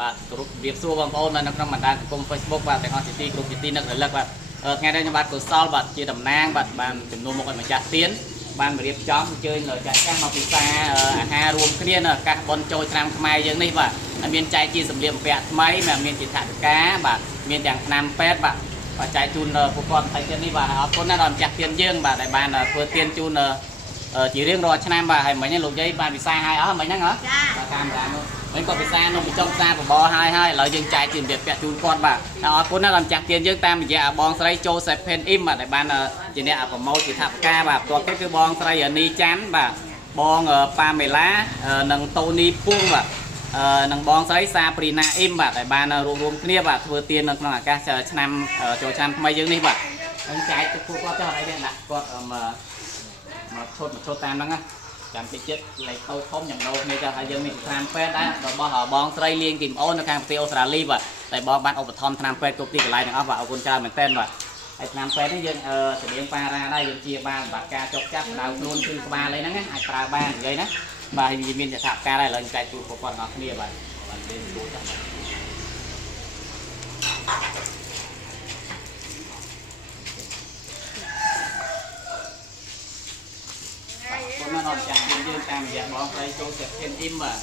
បាទគ្រប់វាសួរបងប្អូននៅក្នុងបណ្ដាញសង្គម Facebook បាទទាំងអស់ជាទីគ្រប់ជាទីនឹករលឹកបាទថ្ងៃនេះខ្ញុំបាទកុសលបាទជាតំណាងបាទបានជំនុំមកឲ្យម្ចាស់ទៀនបានរៀបចំអញ្ជើញចាស់ចាស់មកពិសាអាហាររួមគ្នានៅឱកាសបុណ្យចូលឆ្នាំខ្មែរយើងនេះបាទហើយមានចែកជាសម្លៀកបំពាក់ថ្មីមានជាថវិកាបាទមានទាំងថ្នាំពេទ្យបាទចែកជូនពួកគាត់ថៃទៀតនេះបាទអរគុណណាស់ដល់ម្ចាស់ទៀនយើងបាទដែលបានធ្វើទៀនជូនជារៀងរាល់ឆ្នាំបាទហើយមិញលោកយាយបានពិសាហើយអស់មិញហ្នឹងហ៎បាទកាមេរ៉ានោះមិញគាត់ពិសានំបញ្ចុកផ្សារបបហើយឥឡូវយើងចែកជាសម្ភារៈពាក់ជូនគាត់បាទអរគុណណាស់ដល់ម្ចាស់ទៀនយើងតាមរយៈបងស្រីចូលសេផេនអ៊ីមបាទដែលបានជាអ្នកប្រម៉ូទជាថវិកាបាទផ្ទាល់ទៀតគឺបងស្រីនីច័ន្ទបាទបងប៉ាមេឡានិងតូនីពួងបាទនឹងបងស្រីសាព្រីណាអ៊ីមបាទដែលបានរួមគ្នាបាទធ្វើទៀននៅក្នុងឱកាសឆ្នាំចូលឆ្នាំថ្មីយើងនេះបាទហើយចែកទៅពួកគាត់ចុះអីដែរដាក់គាត់មកឈុតតាមហ្នឹងណាចាំតិចទៀតលេខតូចធំយ៉ាងដូរគ្នាចាហើយយើងមានថ្នាំពេទ្យដែររបស់បងស្រីលៀងគីមអូននៅខាងប្រទេសអូស្ត្រាលីបាទតែបងបានឧបត្ថម្ភថ្នាំពេទ្យគ្រប់ទីកន្លែងទាំងអស់បាទអរគុណច្រើនមែនទែនបាទហើយថ្នាំពេទ្យនេះយើងស្តៀងប៉ារ៉ាដែរយើងជាបានបាត់ការចុកចាប់ដៅខ្លួនគឺក្បាលអីហ្នឹងអាចប្រើបាននិយាយណាបាទហើយមានយថាការដែរឥឡូវចែកជូនពួកគាត់ទាំងអស់គ្នាបាទបានលេងគួរចាស់បាទមកដល់ចាស់យើងតាមរយៈបងស្រីចូលសេផេនអ៊ីមបាទ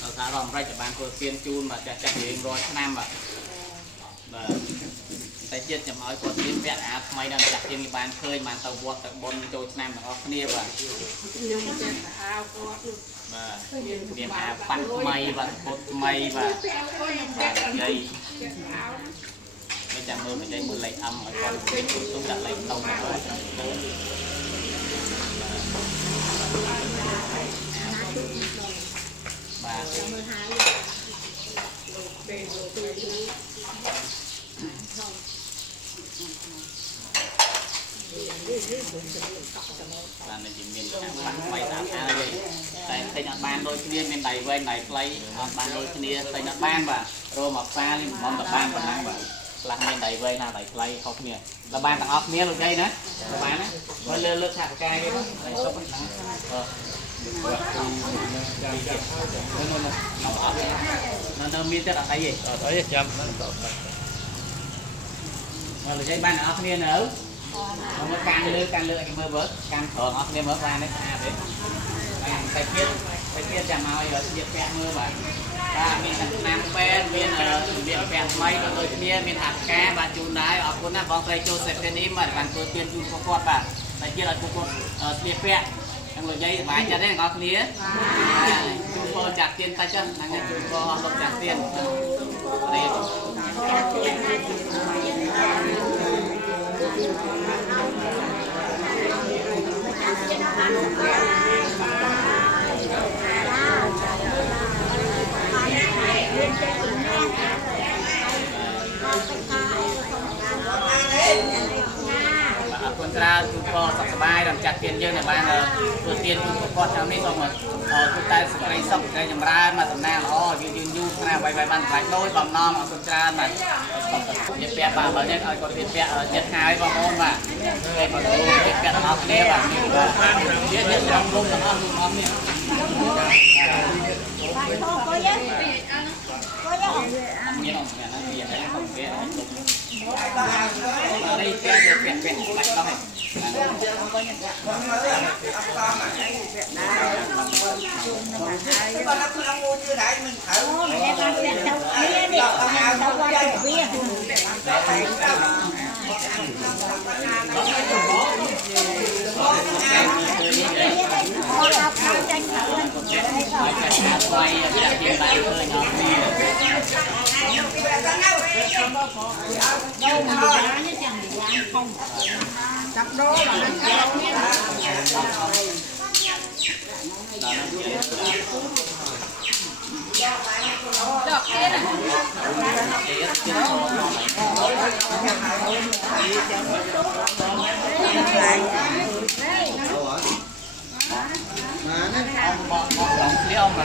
ដល់សាររដ្ឋអាមេរិកបានធ្វើទៀនជូនបាទចាស់រៀងរាល់ឆ្នាំបាទតែទៀតចាំឲ្យគាត់រៀនពាក់អាថ្មីដល់ចាស់ទៀនគេបានឃើញបានទៅវត្តទៅបុណ្យចូលឆ្នាំទាំងអស់គ្នាបាទខ្ញុំចេះអាវគាត់បាទមានអាវប៉ាន់ថ្មីបាទពុតថ្មីបាទយាយមិនចាំមើលមិនយាយមើលលេខអំឲ្យគាត់រៀនទុំដាក់លេខតោបាទមើលហើយបានតែមានបាក់ថ្មីតាមអាយតែតែអត់បានដូចគ្នាមានដៃវែងដៃខ្លីអត់បានដូចគ្នាតែអត់បានបាទរមមកផ្សារនេះមិនបានប៉ុណ្ណាបាទខ្លះមានដៃវែងណាដៃខ្លីខុសគ្នាដល់បានទាំងអស់គ្នាលោកយាយណាបានណាមើលលើកថាប្រកាយគេទៅសុបហ្នឹងនៅមានទឹកអត់អីទេអត់អីចាំហ្នឹងតោះមកលោកយាយបានទាំងអស់គ្នានៅមើលកាន់លើឲ្យមើលមើលកាន់ក្រងអស់គ្នាមើលបានទេស្អាតទេបានតែទៀតចាំមកឲ្យទៀតពាក់មើលបាទមានឆ្នាំពេទ្យមានពាក់ថ្មីដូចគ្នាមានអាកាបាទជូនដែរអរគុណណាបងស្រីចូលសេផេនអ៊ីមបាទបានធ្វើទៀនជូនពួកគាត់បាទតែទៀតឲ្យពួកគាត់ស្លៀកពាក់ទាំងលោកយាយបាយចិត្តទេបងប្អូនគ្នាជូនបងចាក់ទៀនតិចហ្នឹងជូនបងអស់លោកចាក់ទៀននេះคนตราทุกคนสบายหลังจากเตียนเยอะในบ้านตัวเตียนทุกคนทำนี่ส่งมาทุกแต่สมัยสับในยำร้านมาสำนักอ๋อยืนนะไปบ้านหลายโดยบอมน้องคนตรามาเย็บแปะป่าแบบนี้เอาคนเย็บแปะเย็บหายบอมน้องมาเลยมาดูเย็บแปะน้องเนี่ยแบบนี้เย็บลองลงน้องเนี่ยcó ghếเนี่ยนั่นเปลี่ยนได้ของเปลี่ยนđây cái lạch đó này cặp đố là nó được kia này ông mà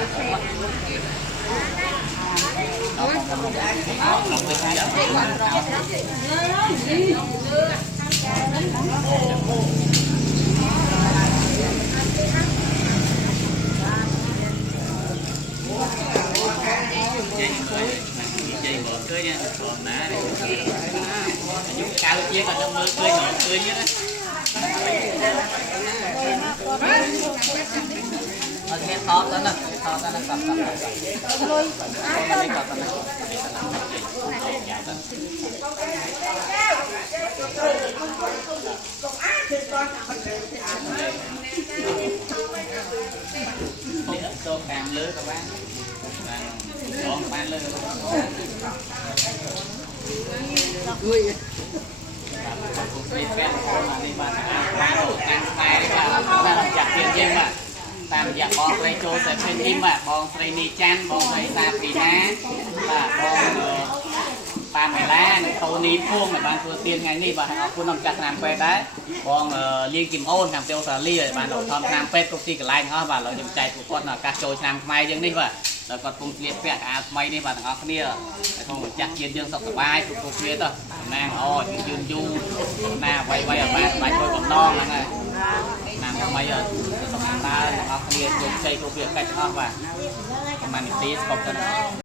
dây mới dây mở cưới nha còn ná giúp cao chia còn trong mơ cưới nổ cưới nhất á cái to đó nè cầm tôm càng lưới các bạn con bán lưới đi phép mà đi bán đồ tăng tay đấy là làm chặt tiền dân mà tam dạ bong tây châu sẽ phên im mà bong tây ni chan bong tây ta pì ná là bong ba mày lá tô ni phuông là bạn vừa tiền ngày ni và họ cũng nằm chặt làm quen đấy bong liên kim ôn làm tiêu sà ly rồi bạn đổ thom nam pet công ty cái line họ và lợi dụng chạy của con là cá trôi nam mai dân đi vàแล้วก็ปุ่มเลียแปะไม่นี่ว่าทางออกเนี่ยแต่ของจักยืนยืนสบายทุกเรื่องต่อนางอ้อยืนยูหน้าไวบ้านไปช่วยบอลน้องนั่นไงนางทำไมสมตาทางออกเนี่ยจงใจทุกเรื่องใกล้ชอบว่าประมาณนี้ตีสกปรก